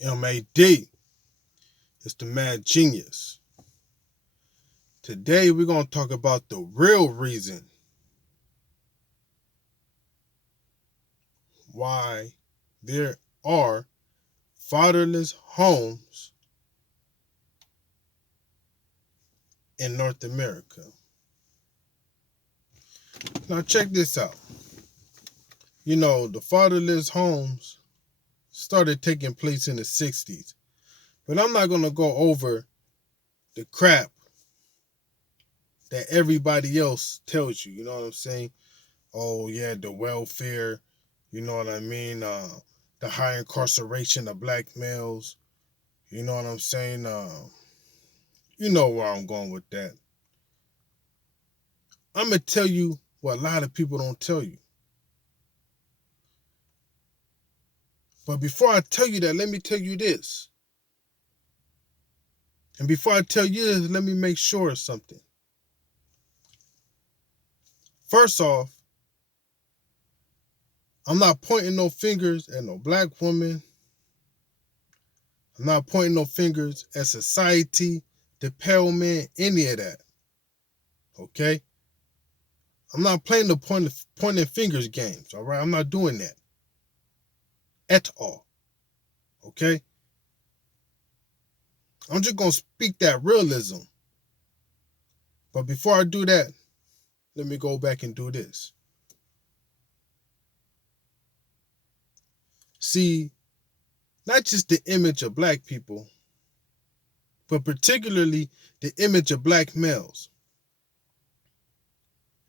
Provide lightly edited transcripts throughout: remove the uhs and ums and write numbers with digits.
M.A.D. It's the mad genius. Today we're going to talk about the real reason why there are fatherless homes in North America. Now check this out. The fatherless homes started taking place in the 60s. But I'm not going to go over the crap that everybody else tells you. You know what I'm saying? Oh, yeah, the welfare. You know what I mean? The high incarceration of black males. You know what I'm saying? You know where I'm going with that. I'm going to tell you what a lot of people don't tell you. But before I tell you that, let me tell you this. And before I tell you this, let me make sure of something. First off, I'm not pointing no fingers at no black woman. I'm not pointing no fingers at society, the pale man, any of that. Okay? I'm not playing the pointing fingers games, all right? I'm not doing that at all. Okay? I'm just going to speak that realism. But before I do that, let me go back and do this. See, not just the image of black people, but particularly the image of black males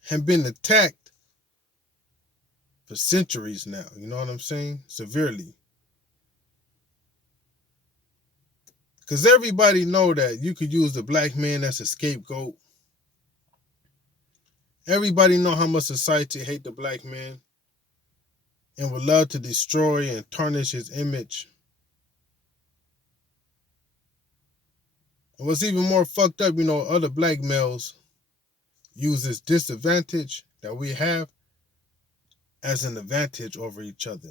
have been attacked for centuries now. You know what I'm saying? Severely. Because everybody know that you could use the black man as a scapegoat. Everybody know how much society hate the black man and would love to destroy and tarnish his image. And what's even more fucked up, other black males use this disadvantage that we have as an advantage over each other.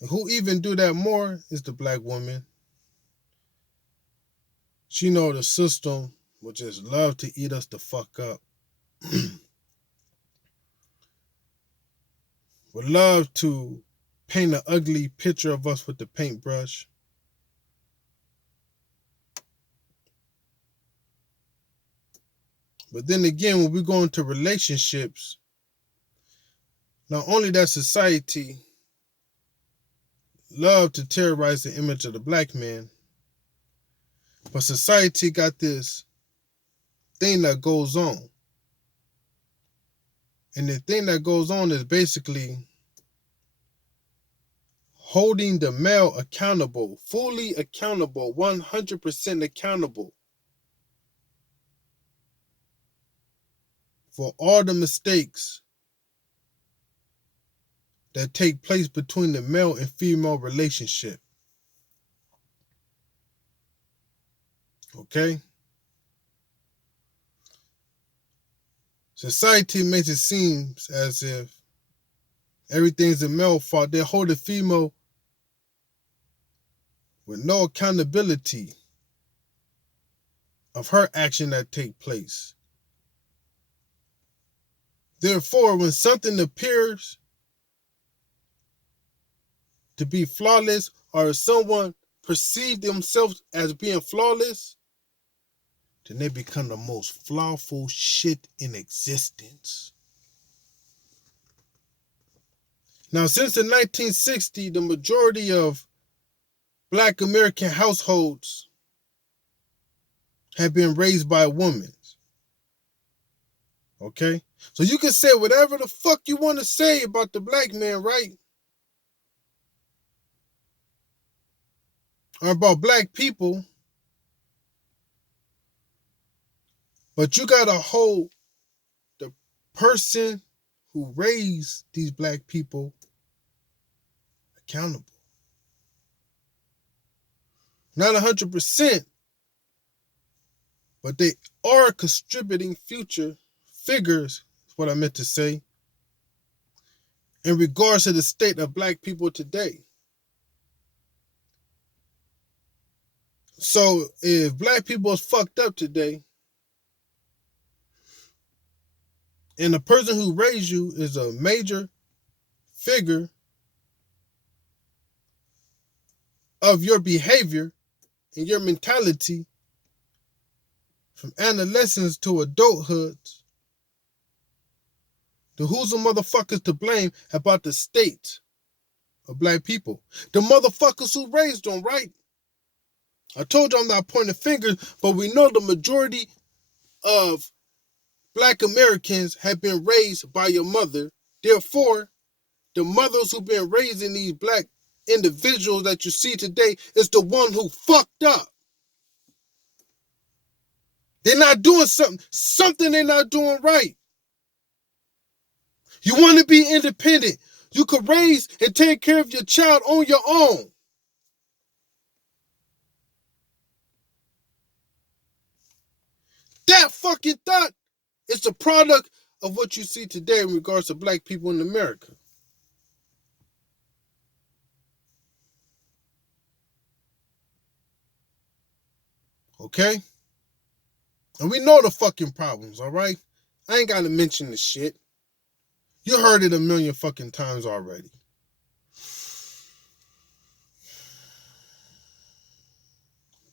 And who even do that more is the black woman. She know the system would just love to eat us the fuck up. Would love to paint an ugly picture of us with the paintbrush. But then again, when we go into relationships, not only that society love to terrorize the image of the black man, but society got this thing that goes on. And the thing that goes on is basically holding the male accountable, fully accountable, 100% accountable for all the mistakes that take place between the male and female relationship. Okay? Society makes it seem as if everything's a male fault. They hold the female with no accountability of her action that take place. Therefore, when something appears to be flawless, or if someone perceives themselves as being flawless, then they become the most flawful shit in existence. Now, since the 1960s, the majority of black American households have been raised by women. Okay? So you can say whatever the fuck you want to say about the black man, right? Or about black people. But you gotta hold the person who raised these black people accountable. Not 100%, but they are contributing future figures, is what I meant to say, in regards to the state of black people today. So if black people is fucked up today, and the person who raised you is a major figure of your behavior and your mentality from adolescence to adulthood, then who's the motherfuckers to blame about the state of black people? The motherfuckers who raised them, right? I told you I'm not pointing fingers, but we know the majority of black Americans have been raised by your mother. Therefore, the mothers who've been raising these black individuals that you see today is the one who fucked up. They're not doing something they're not doing right. You want to be independent. You could raise and take care of your child on your own. That fucking thought is the product of what you see today in regards to black people in America. Okay? And we know the fucking problems, all right? I ain't got to mention the shit. You heard it a million fucking times already.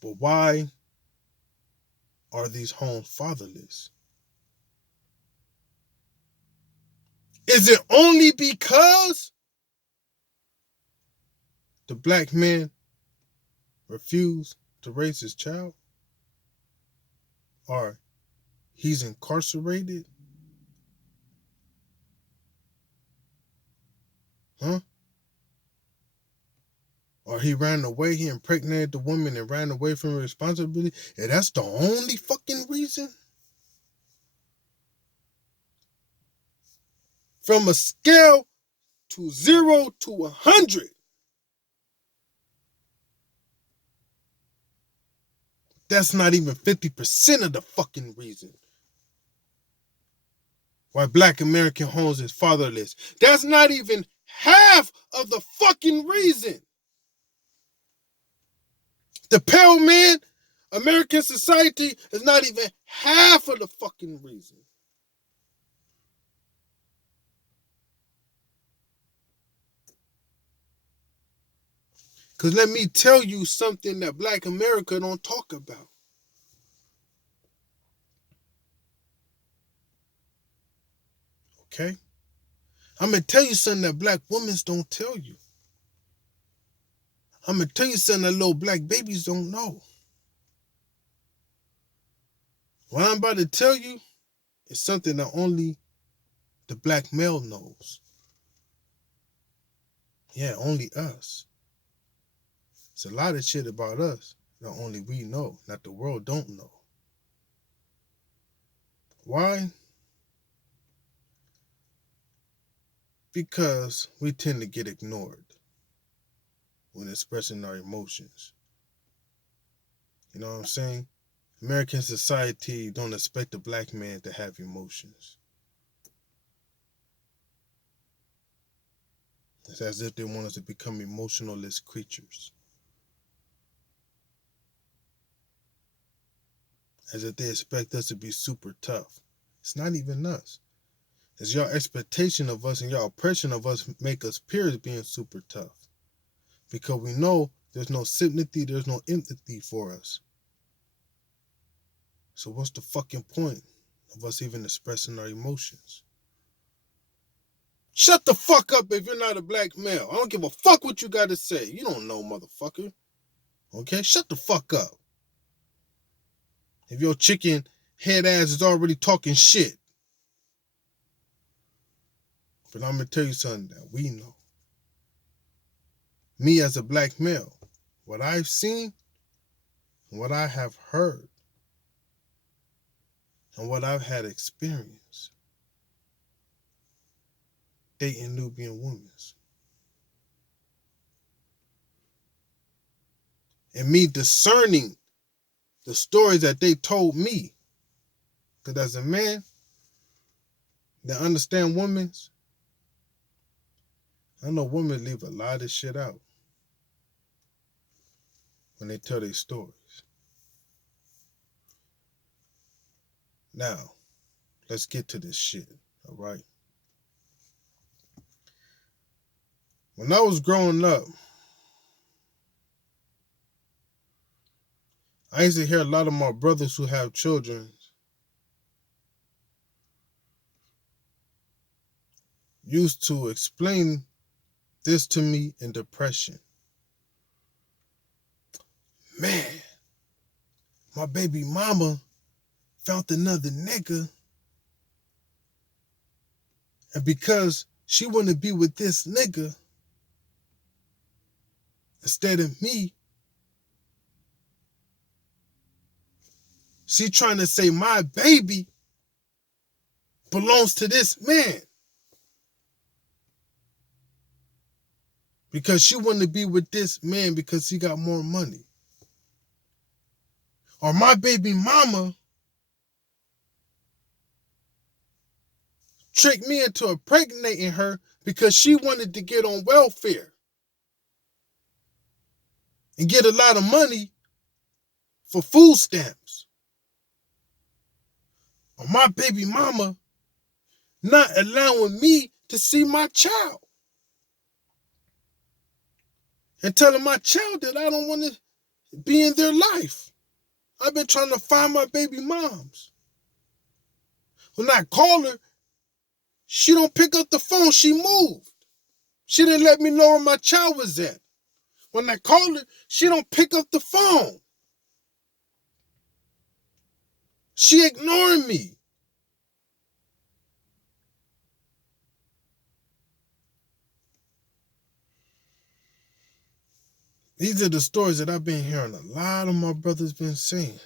But why are these homes fatherless? Is it only because the black man refused to raise his child? Or he's incarcerated? Huh? Or he ran away, he impregnated the woman and ran away from responsibility? And that's the only fucking reason? From a scale to 0 to 100, that's not even 50% of the fucking reason why black American homes is fatherless. That's not even half of the fucking reason. The pale man, American society is not even half of the fucking reason. Because let me tell you something that black America don't talk about. Okay? I'm going to tell you something that black women don't tell you. I'm going to tell you something that little black babies don't know. What I'm about to tell you is something that only the black male knows. Yeah, only us. It's a lot of shit about us that only we know, that the world don't know. Why? Because we tend to get ignored when expressing our emotions. You know what I'm saying? American society don't expect a black man to have emotions. It's as if they want us to become emotionless creatures. As if they expect us to be super tough. It's not even us. It's your expectation of us and your oppression of us make us appear as being super tough. Because we know there's no sympathy, there's no empathy for us. So what's the fucking point of us even expressing our emotions? Shut the fuck up if you're not a black male. I don't give a fuck what you got to say. You don't know, motherfucker. Okay? Shut the fuck up. If your chicken head ass is already talking shit. But I'm going to tell you something that we know. Me as a black male, what I've seen, and what I have heard, and what I've had experience, dating Nubian women. And me discerning the stories that they told me. Because as a man that understand women, I know women leave a lot of shit out when they tell their stories. Now, let's get to this shit, all right? When I was growing up, I used to hear a lot of my brothers who have children used to explain this to me in depression. Man, my baby mama found another nigga, and because she wanted to be with this nigga instead of me, she trying to say my baby belongs to this man because she wanted to be with this man because he got more money. Or my baby mama tricked me into impregnating her because she wanted to get on welfare and get a lot of money for food stamps. Or my baby mama not allowing me to see my child and telling my child that I don't want to be in their life. I've been trying to find my baby moms. When I call her, she don't pick up the phone. She moved. She didn't let me know where my child was at. When I call her, she don't pick up the phone. She ignoring me. These are the stories that I've been hearing a lot of my brothers been saying.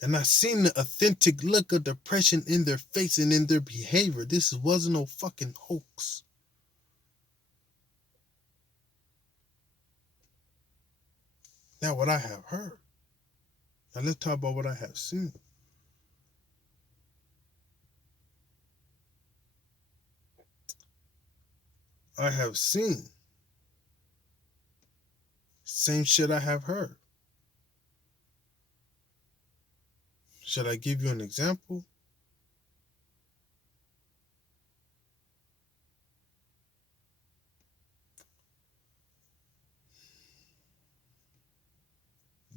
And I seen the authentic look of depression in their face and in their behavior. This wasn't no fucking hoax. Now what I have heard. Now let's talk about what I have seen. I have seen same shit I have heard. Should I give you an example?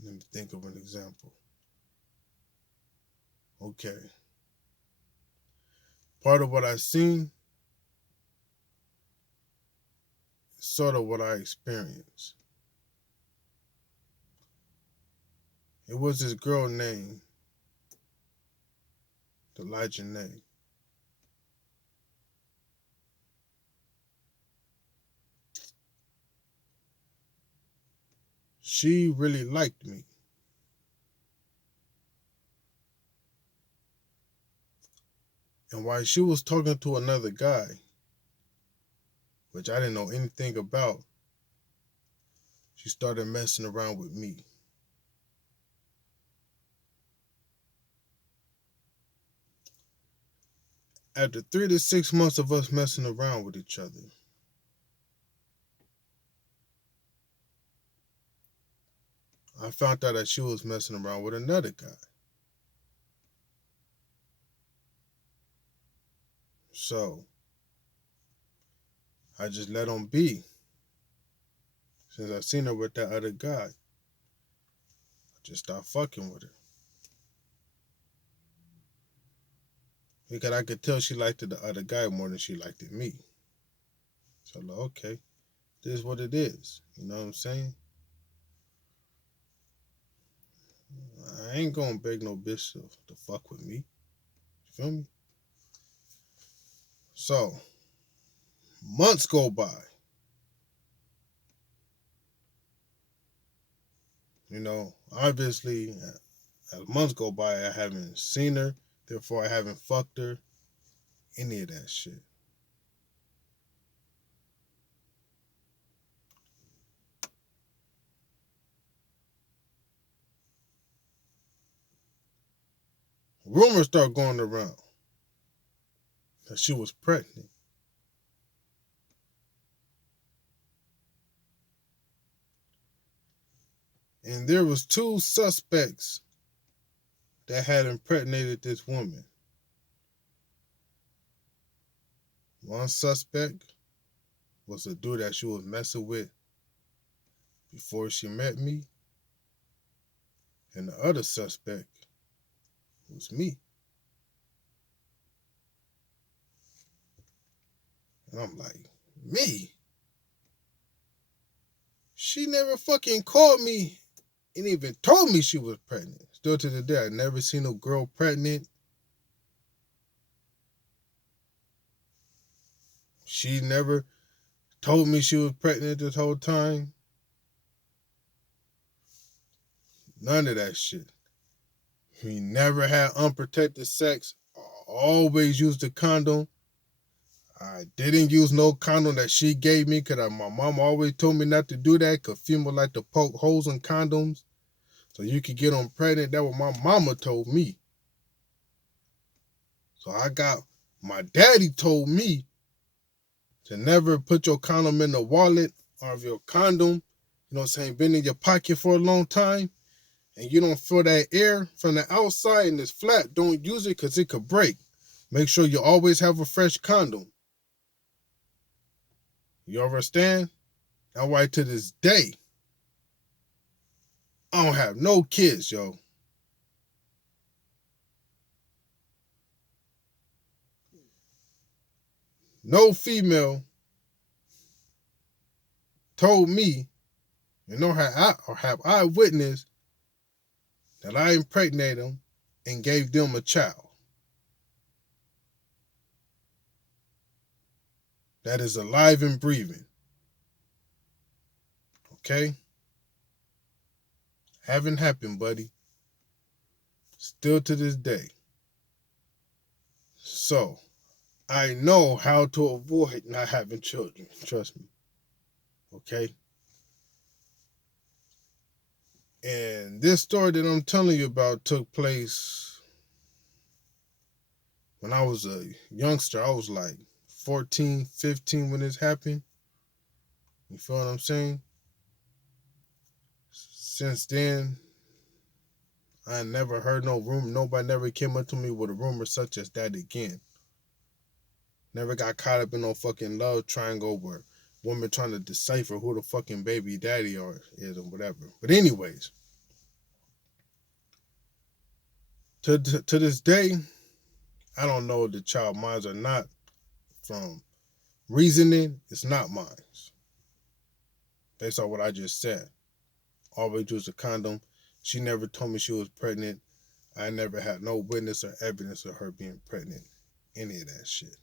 Let me think of an example. Okay. Part of what I've seen is sort of what I experienced. It was this girl named m.A.dGenius. She really liked me. And while she was talking to another guy, which I didn't know anything about, she started messing around with me. After 3 to 6 months of us messing around with each other, I found out that she was messing around with another guy. So I just let him be. Since I seen her with that other guy, I just stopped fucking with her. Because I could tell she liked the other guy more than she liked me. So I'm like, okay, this is what it is. You know what I'm saying? I ain't gonna beg no bitch to fuck with me. You feel me? So, months go by. You know, obviously, as months go by, I haven't seen her. Therefore, I haven't fucked her. Any of that shit. Rumors start going around that she was pregnant. And there was 2 suspects that had impregnated this woman. One suspect was a dude that she was messing with before she met me, and the other suspect was me. And I'm like, me? She never fucking called me and even told me she was pregnant. Still to the day, I never seen a girl pregnant. She never told me she was pregnant this whole time. None of that shit. We never had unprotected sex. I always used a condom. I didn't use no condom that she gave me because my mom always told me not to do that because females like to poke holes in condoms so you could get them pregnant. That's what my mama told me. So my daddy told me to never put your condom in the wallet or if your condom, you know what I'm saying, been in your pocket for a long time and you don't feel that air from the outside and it's flat, don't use it because it could break. Make sure you always have a fresh condom. You understand? That's why to this day, I don't have no kids, yo. No female told me, have I witnessed that I impregnated them and gave them a child. That is alive and breathing. Okay? Haven't happened, buddy. Still to this day. So, I know how to avoid not having children. Trust me. Okay? And this story that I'm telling you about took place when I was a youngster. I was like 14, 15 when this happened. You feel what I'm saying? Since then, I never heard no rumor. Nobody never came up to me with a rumor such as that again. Never got caught up in no fucking love triangle where women trying to decipher who the fucking baby daddy is or whatever. But anyways, to this day, I don't know if the child mine or not. From reasoning, it's not mine. Based on what I just said. Always used a condom. She never told me she was pregnant. I never had no witness or evidence of her being pregnant. Any of that shit.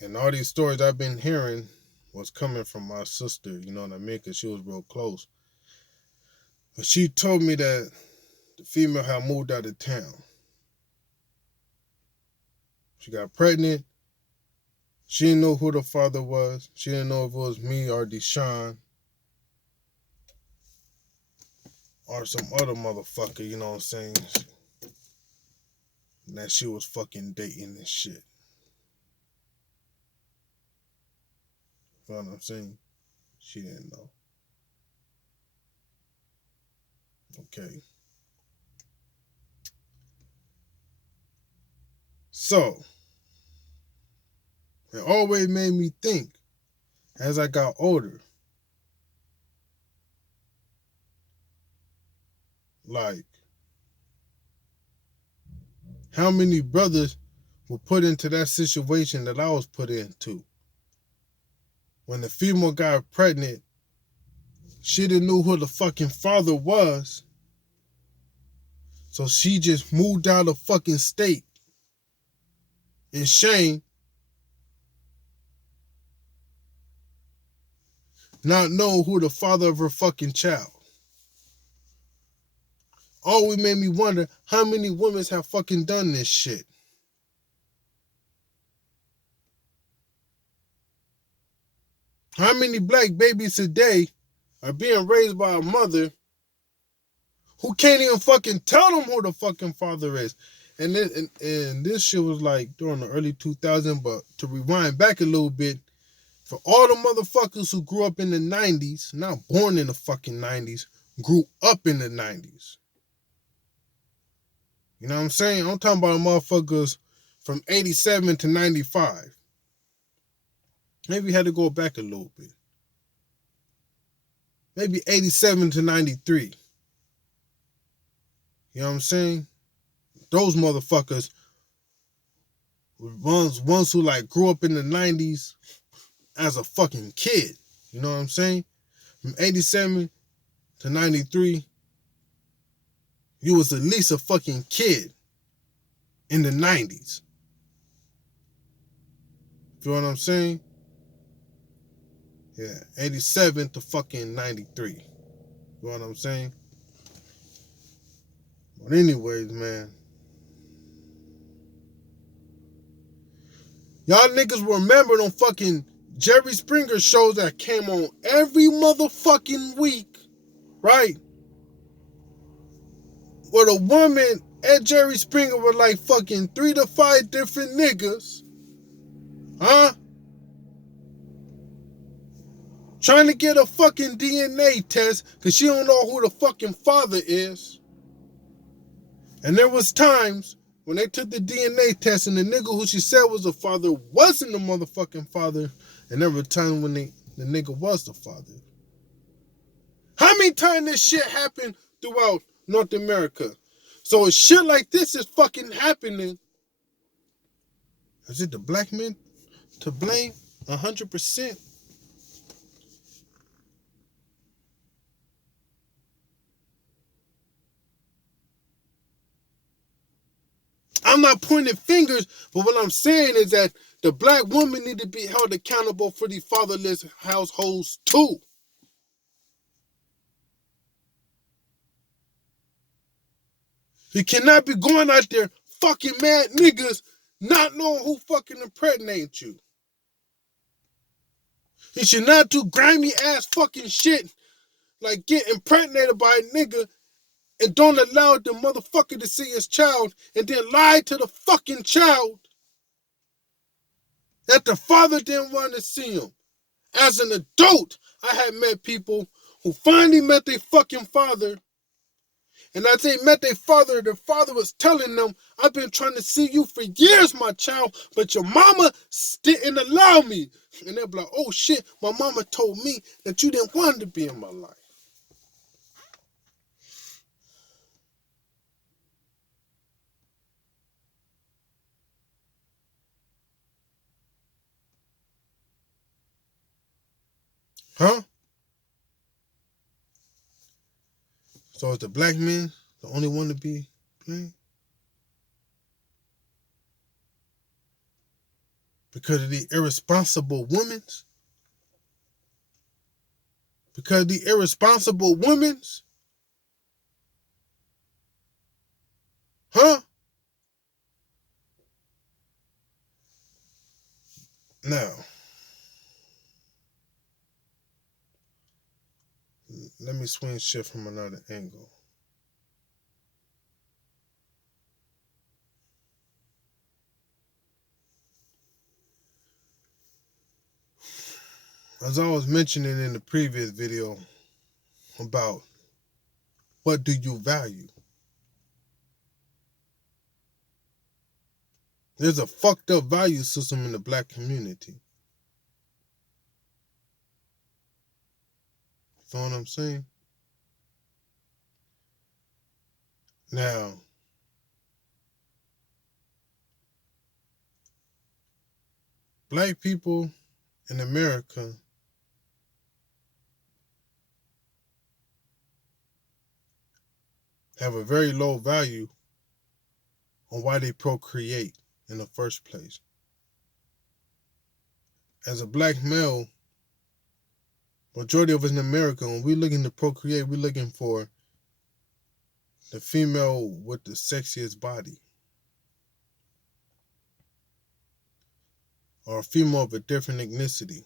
And all these stories I've been hearing was coming from my sister, you know what I mean? Because she was real close. But she told me that the female had moved out of town. She got pregnant. She didn't know who the father was. She didn't know if it was me or Deshaun. Or some other motherfucker, you know what I'm saying? That she was fucking dating and shit. You know what I'm saying? She didn't know. Okay. So, it always made me think as I got older, like, how many brothers were put into that situation that I was put into? When the female got pregnant, she didn't know who the fucking father was. So she just moved out of fucking state in shame, not knowing who the father of her fucking child. Always made me wonder how many women have fucking done this shit. How many black babies today are being raised by a mother who can't even fucking tell them who the fucking father is? And this shit was like during the early 2000s, but to rewind back a little bit, for all the motherfuckers who grew up in the 90s, not born in the fucking 90s, grew up in the 90s. You know what I'm saying? I'm talking about motherfuckers from 87 to 95. Maybe we had to go back a little bit. Maybe 87 to 93. You know what I'm saying? Those motherfuckers were ones who like grew up in the 90s as a fucking kid. You know what I'm saying? From 87 to 93, you was at least a fucking kid in the 90s. You know what I'm saying? Yeah, 87 to fucking 93. You know what I'm saying? But anyways, man. Y'all niggas remember them fucking Jerry Springer shows that came on every motherfucking week, right? Where the woman at Jerry Springer were like fucking 3 to 5 different niggas. Huh? Trying to get a fucking DNA test because she don't know who the fucking father is. And there was times when they took the DNA test and the nigga who she said was the father wasn't the motherfucking father. And there were times when the nigga was the father. How many times this shit happened throughout North America? So if shit like this is fucking happening, is it the black men to blame? 100%. I'm not pointing fingers, but what I'm saying is that the black woman need to be held accountable for these fatherless households too. You cannot be going out there fucking mad niggas not knowing who fucking impregnated you. You should not do grimy ass fucking shit like get impregnated by a nigga and don't allow the motherfucker to see his child and then lie to the fucking child that the father didn't want to see him. As an adult, I had met people who finally met their fucking father. And as they met their father was telling them, I've been trying to see you for years, my child, but your mama didn't allow me. And they'll be like, oh shit, my mama told me that you didn't want to be in my life. Huh? So is the black men the only one to be blamed? Because of the irresponsible women? Because of the irresponsible women? Huh? Now, let me swing shit from another angle. As I was mentioning in the previous video about what do you value? There's a fucked up value system in the black community. You know what I'm saying? Now, black people in America have a very low value on why they procreate in the first place. As a black male, majority of us in America, when we're looking to procreate, we're looking for the female with the sexiest body. Or a female of a different ethnicity.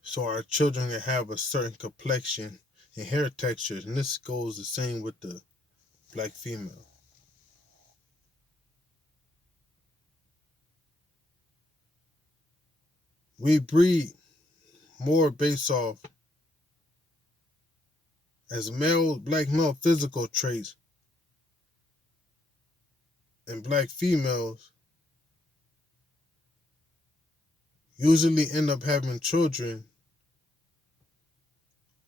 So our children can have a certain complexion and hair textures. And this goes the same with the black female. We breed more based off as black male physical traits and black females usually end up having children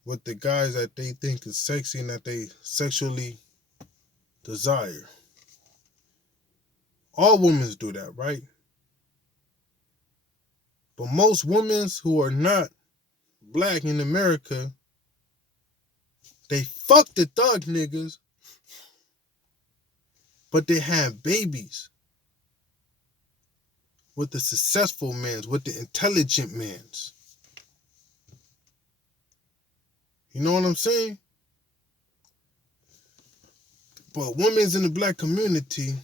with the guys that they think is sexy and that they sexually desire. All women do that, right? But most women who are not black in America, they fuck the thug niggas, but they have babies with the successful mans, with the intelligent mans. You know what I'm saying? But women's in the black community,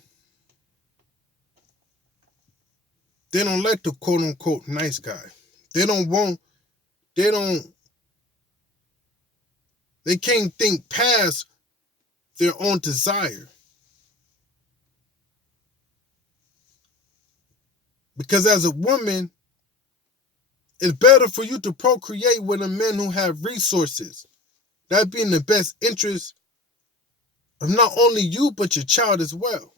they don't like the quote unquote nice guy. They can't think past their own desire. Because as a woman, it's better for you to procreate with a man who have resources. That be in the best interest of not only you, but your child as well.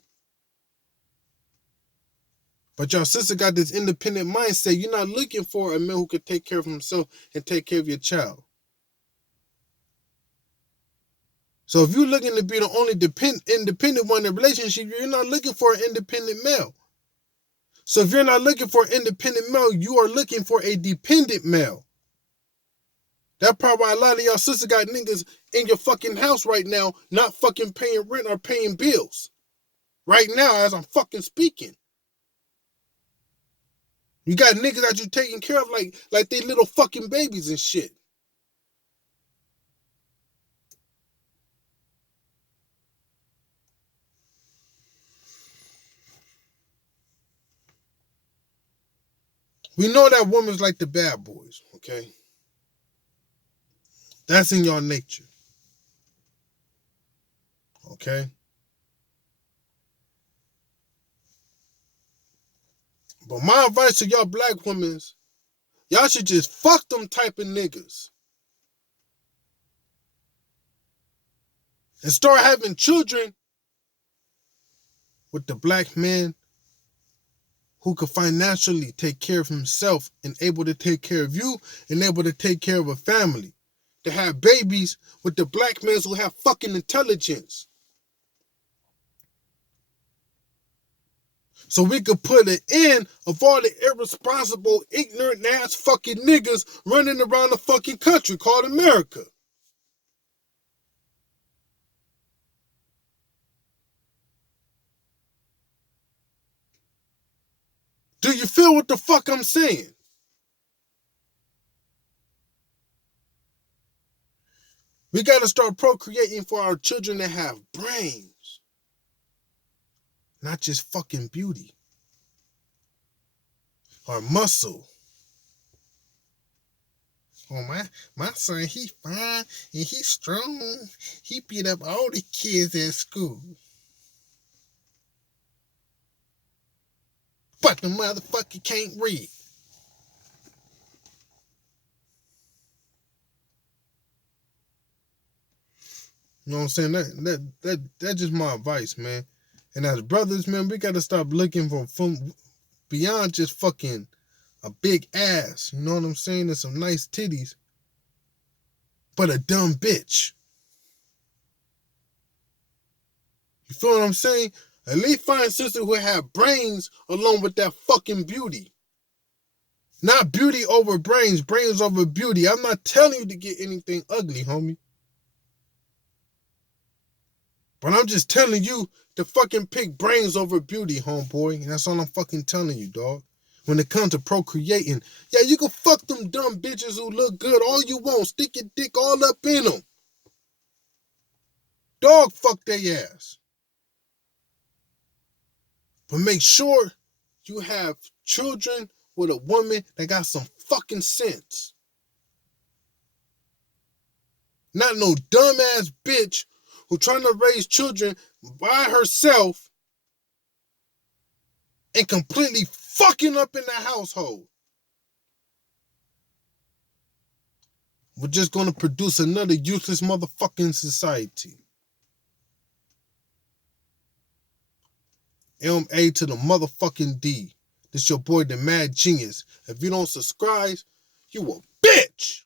But your sister got this independent mindset. You're not looking for a man who can take care of himself and take care of your child. So if you're looking to be the only independent one in a relationship, you're not looking for an independent male. So if you're not looking for an independent male, you are looking for a dependent male. That's probably why a lot of y'all sisters got niggas in your fucking house right now not fucking paying rent or paying bills. Right now as I'm fucking speaking. You got niggas that you taking care of like they little fucking babies and shit. We know that women's like the bad boys, okay? That's in your nature. Okay? But my advice to y'all black women, y'all should just fuck them type of niggas. And start having children with the black man who could financially take care of himself and able to take care of you and able to take care of a family. To have babies with the black men who have fucking intelligence. So we could put an end of all the irresponsible, ignorant ass fucking niggas running around the fucking country called America. Do you feel what the fuck I'm saying? We gotta start procreating for our children that have brains. Not just fucking beauty. Or muscle. Oh, my son, he fine and he strong. He beat up all the kids at school. But the motherfucker can't read. You know what I'm saying? That's just my advice, man. And as brothers, man, we gotta stop looking for beyond just fucking a big ass. You know what I'm saying? And some nice titties. But a dumb bitch. You feel what I'm saying? At least find sisters who have brains along with that fucking beauty. Not beauty over brains, brains over beauty. I'm not telling you to get anything ugly, homie. But I'm just telling you to fucking pick brains over beauty, homeboy. And that's all I'm fucking telling you, dog. When it comes to procreating, yeah, you can fuck them dumb bitches who look good all you want. Stick your dick all up in them. Dog fuck their ass. But make sure you have children with a woman that got some fucking sense. Not no dumbass bitch who trying to raise children by herself and completely fucking up in the household. We're just going to produce another useless motherfucking society. M.A. to the motherfucking D. This your boy, the Mad Genius. If you don't subscribe, you a bitch.